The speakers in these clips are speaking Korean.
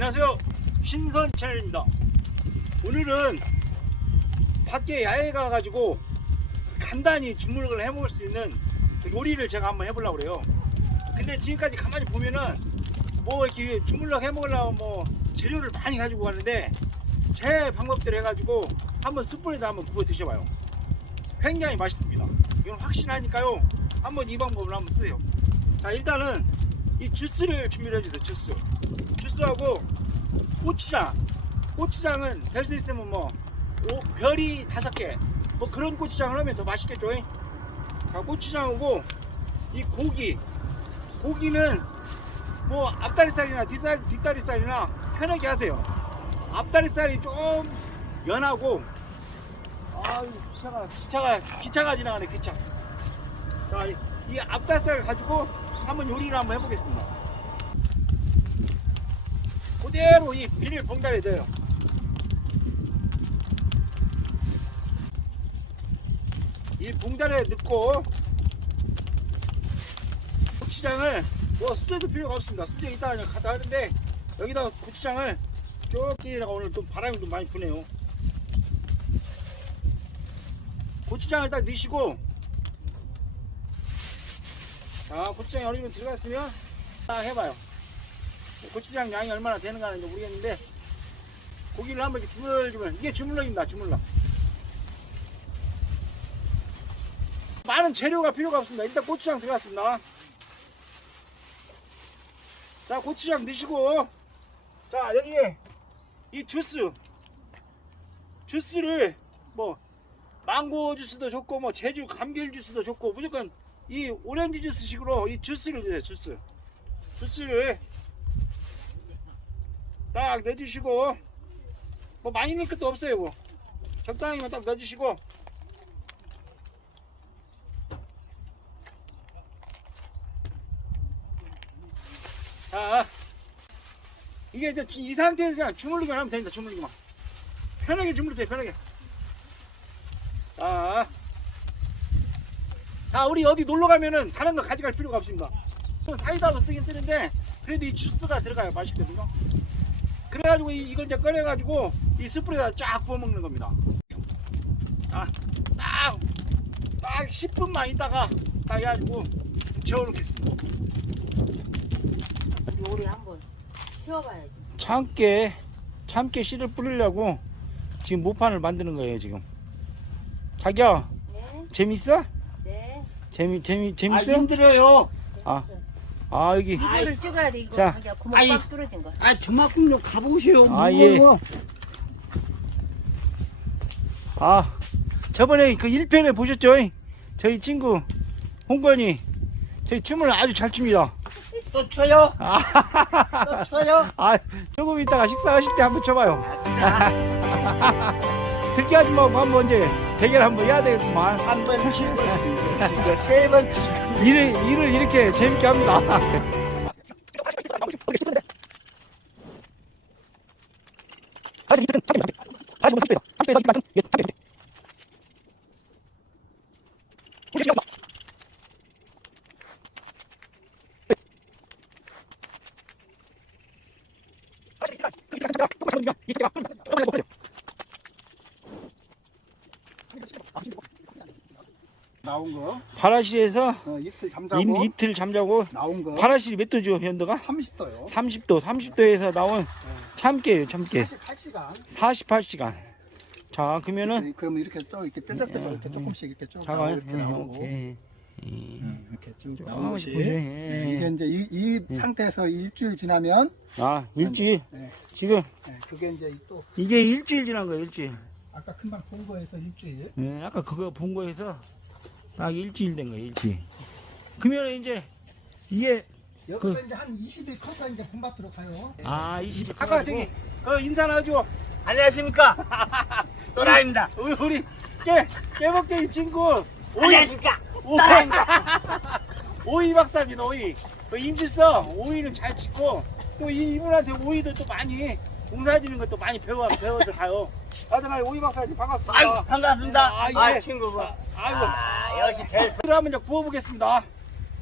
안녕하세요. 신선 채널입니다. 오늘은 밖에 야외 가가지고 간단히 주물럭을 해 먹을 수 있는 그 요리를 제가 한번 해보려고 그래요. 근데 지금까지 가만히 보면은 뭐 이렇게 주물럭 해 먹으려고 뭐 재료를 많이 가지고 가는데 제 방법대로 해가지고 한번 숯불에다 한번 구워 드셔봐요. 굉장히 맛있습니다. 이건 확실하니까요. 한번 이 방법을 한번 쓰세요. 자 일단은 이 주스를 준비를 해주세요 주스 주스 하고 고추장 고추장은 될 수 있으면 뭐 오, 별이 다섯 개뭐 그런 고추장을 하면 더 맛있겠죠 자 고추장하고 이 고기. 고기는 뭐 앞다리살이나 뒷다리, 뒷다리살이나 편하게 하세요. 앞다리살이 좀 연하고 아유 기차가 기차가 기차가 지나가네 기차. 자 이 이 앞다리살을 가지고 한번 요리를 한번 해보겠습니다 그대로 이 비닐 봉다리에 넣어요. 이 봉다리에 넣고 고추장을 뭐 수제도 필요가 없습니다. 수제 이따가 그냥 갖다 하는데 여기다 고추장을 쪼끼라가 오늘 좀 바람이 좀 많이 부네요. 고추장을 딱 넣으시고 자 고추장이 어느 정도 들어갔으면 딱 해봐요. 고추장 양이 얼마나 되는가는 이제 모르겠는데 고기를 한번 이렇게 주물주물 이게 주물럭입니다 주물럭. 많은 재료가 필요가 없습니다. 일단 고추장 들어갔습니다. 자 고추장 넣으시고 자 여기에 이 주스 주스를 뭐 망고 주스도 좋고 뭐 제주 감귤 주스도 좋고 무조건 이 오렌지 주스식으로 이 주스를 넣으세요 주스. 주스를 딱 넣어주시고 뭐 많이 넣을 것도 없어요 뭐. 적당히만 딱 넣어주시고. 자 이게 이제 이 상태에서 그냥 주물리기만 하면 됩니다 주물리기만. 편하게 주물르세요 편하게. 자, 자 우리 어디 놀러 가면은 다른 거 가져갈 필요가 없습니다. 사이다도 쓰긴 쓰는데 그래도 이 주스가 들어가요 맛있거든요 그래가지고 이, 이걸 이제 꺼내가지고 이 숯불에다 쫙 부어 먹는 겁니다. 아, 딱, 딱 10분만 있다가 딱 해가지고 재워놓겠습니다. 요리 한번 키워봐야지. 참깨, 참깨 씨를 뿌리려고 지금 모판을 만드는 거예요, 지금. 자기야, 네, 재밌어? 네. 재미, 재미, 재밌어? 힘들어요. 아, 아, 여기. 이거를 찍어야 돼. 이거 자. 구멍 아이. 빡 뚫어진 거. 아, 저만큼 좀 가보세요. 아, 예. 무거워. 아, 저번에 그 1편에 보셨죠? 저희 친구, 홍건이. 저희 춤을 아주 잘 춥니다. 또 쳐요? 아, 또 쳐요? 아, 조금 이따가 식사하실 때 한번 쳐봐요. 듣게 하지 말고 한번 이제 대결 한번 해야 되겠구만. 한번 세번. 일을, 일을 이렇게 재밌게 합니다. 나온 거. 파라실에서 어, 이틀 잠자고. 이, 이틀 잠자고 나온 거. 파라실이 몇 도죠, 현도가? 30도요. 30도, 30도에서 나온 참깨예요, 참깨. 48시간. 48시간. 자, 그러면은 그러면 이렇게 쭉 이렇게 뾰족뾰족 이렇게 조금씩 이렇게 쭉 나오고 이렇게 나오고. 오케이. 음, 이렇게 쭉 아, 나오는 것이. 네, 예. 이게 이제 이, 이 상태에서 일주일 지나면 아, 일주일. 네, 지금 네, 그게 이제 또 이게 일주일 지난 거예요, 일주일. 아까 금방 본 거에서 일주일. 예, 아까 그거 본 거에서 딱 일주일 된 거예요, 일주일. 그러면 이제 이게 여기서 이제 한 20일 커서 이제 봄밭으로 가요. 아, 20. 아까 저기 그 인사나죠. 안녕하십니까. 또라입니다. 우리 우리 깨 깨먹쟁이 친구 오이 안녕하십니까. 오이 오이 박사입니다, 오이. 그 임질서 오이는 잘 짓고 또 이- 이분한테 오이도 또 많이 공사지는 것도 많이 배워 배워서 가요. 하여튼간 오이 박사님 반갑습니다. 아유, 반갑습니다. 아, 예. 아, 친구분. 아이고. 아, 역시 제일 한번 이제 구워보겠습니다.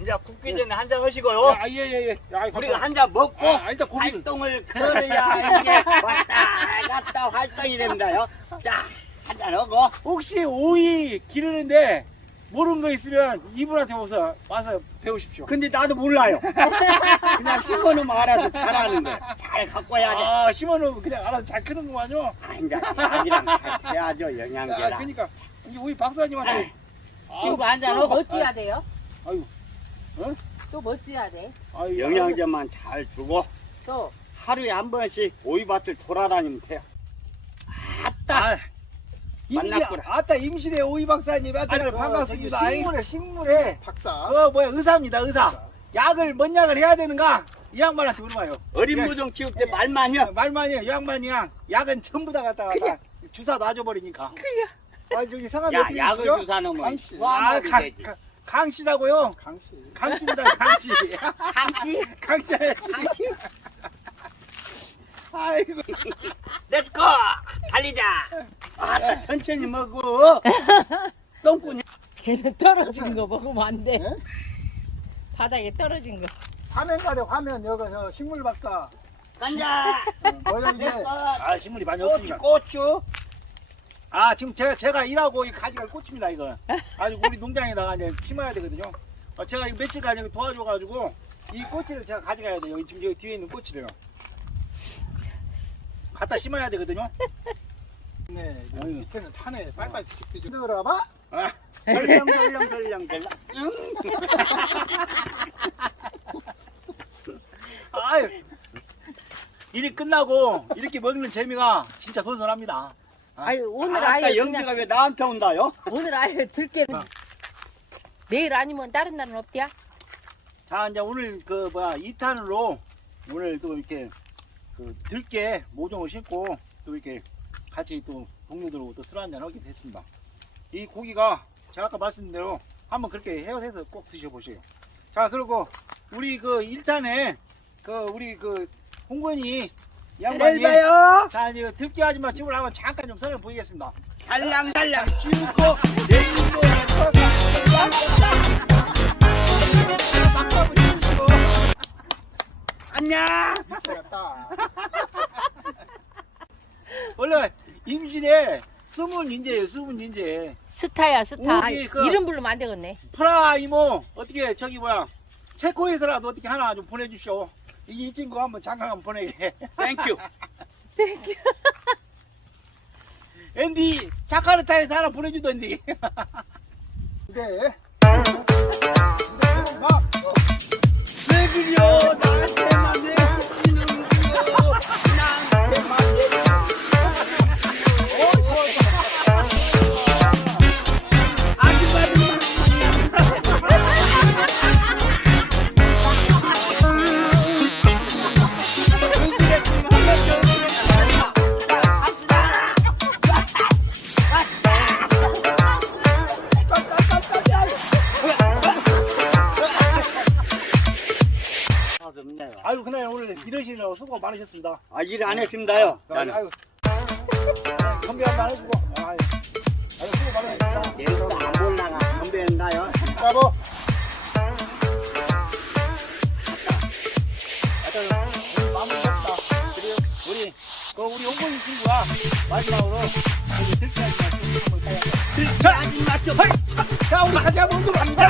이제 굽기 전에 한 잔 하시고요. 아, 예, 예, 예. 아, 우리가 한 잔 먹고 아, 일단 고기를. 활동을 걸어야 이게 왔다 갔다 활동이 됩니다요. 자, 한 잔 하고. 혹시 오이 기르는데 모르는 거 있으면 이분한테 와서 와서 배우십시오. 근데 나도 몰라요. 그냥 신고는 알아서 잘하는 거예요. 잘 갖고 와야 돼. 아, 심어놓으면 그냥 알아서 잘 크는구만요. 아, 이제 약이랑 같이 해야죠, 아, 영양제랑. 그러니까 이 우리 박사님한테 한잔또 하고 뭐 찌야 돼요? 아유, 어? 또뭐 찌야 돼? 아유, 영양제만 잘 주고 또 하루에 한 번씩 오이밭을 돌아다니면 돼요. 아따! 아, 임시, 만났구나. 아따 임실의 오이 박사님, 아따 아이고, 반갑습니다. 저기 식물에 식물에 박사. 그 뭐야 의사입니다, 의사. 약을 뭔 약을 해야 되는가? 이 양반한테 물어봐요. 어린 예. 무정 키울 때 말만요. 말만이요, 이 양반이야. 약은 전부 다 갖다가 다 주사 놔줘버리니까. 아 저기 야, 몇 약을 분이시죠? 주사 놓으면 아, 화목이 강, 되지. 강- 강씨라고요? 강씨. 강씨입니다, 강씨. 강씨? 강씨. 강씨? 아이고. 렛츠고! 달리자! 아, 천천히 먹어. 똥꾸냐? 걔는 떨어진 거 먹으면 안 돼. 네? 바닥에 떨어진 거. 화면 가려, 화면. 여기 저 식물 박사. 간자. 뭐야, 이게. 아 식물이 많이 고추, 없으니까. 고추. 아 지금 제가 제가 일하고 이 가지가 꽂힙니다 이거. 아주 우리 농장에다가 이제 심어야 되거든요. 어, 제가 이거 며칠간 여기 도와줘가지고 이 꼬치를 제가 가져가야 돼요. 지금 여기 뒤에 있는 꼬치를요. 갖다 심어야 되거든요. 네, 아유. 밑에는 타네. 빨빨 좀 들어봐. 아, 덜렁, 덜렁, 덜렁, 덜렁. 아유. 일이 끝나고 이렇게 먹는 재미가 진짜 선선합니다. 아유 오늘 아까 아예 그냥 왜 나한테 온다요? 오늘 아예 아. 내일 아니면 다른 날은 없대야? 자 이제 오늘 그 뭐야 2탄으로 오늘 또 이렇게 그 들깨 모종을 심고 또 이렇게 같이 또 동료들하고 또 술 한잔 하게 됐습니다. 이 고기가 제가 아까 말씀드린 대로 한번 그렇게 헤어서 꼭 드셔보세요. 자 그리고 우리 그 1탄에 그 우리 그 홍건이 nel봐요 자 이제 들깨 아줌마 집을 한번 잠깐 좀 설명 보이겠습니다. 달랑달랑 쭈고 내리고 안녕 원래 임실에 숨은 인재예요 숨은 인재. 스타야 스타. 우리 아이, 그- 이름 부르면 안 되겠네. 프라 이모 어떻게 저기 뭐야 체코에서라도 어떻게 하나 좀 보내주시오. 이, 이 친구 한번 잠깐 한번 보내게. 땡큐 땡큐. 앤디 자카르타에서 하나 보내주던데. 네 왜그려 나한테 이러시느라고 수고 많으셨습니다. 아 일 안 했습니다요 아유, 아유 건배 한번 해주고 아유, 아유 수고 많으셨습니다. 내일도 안. 하여튼 오늘 마무리합시다. 그리고 우리 그 우리 홍보인 친구가 마지막으로 들기 아줌마 좀 헐! 자 우리 같이 한번 운동합니다.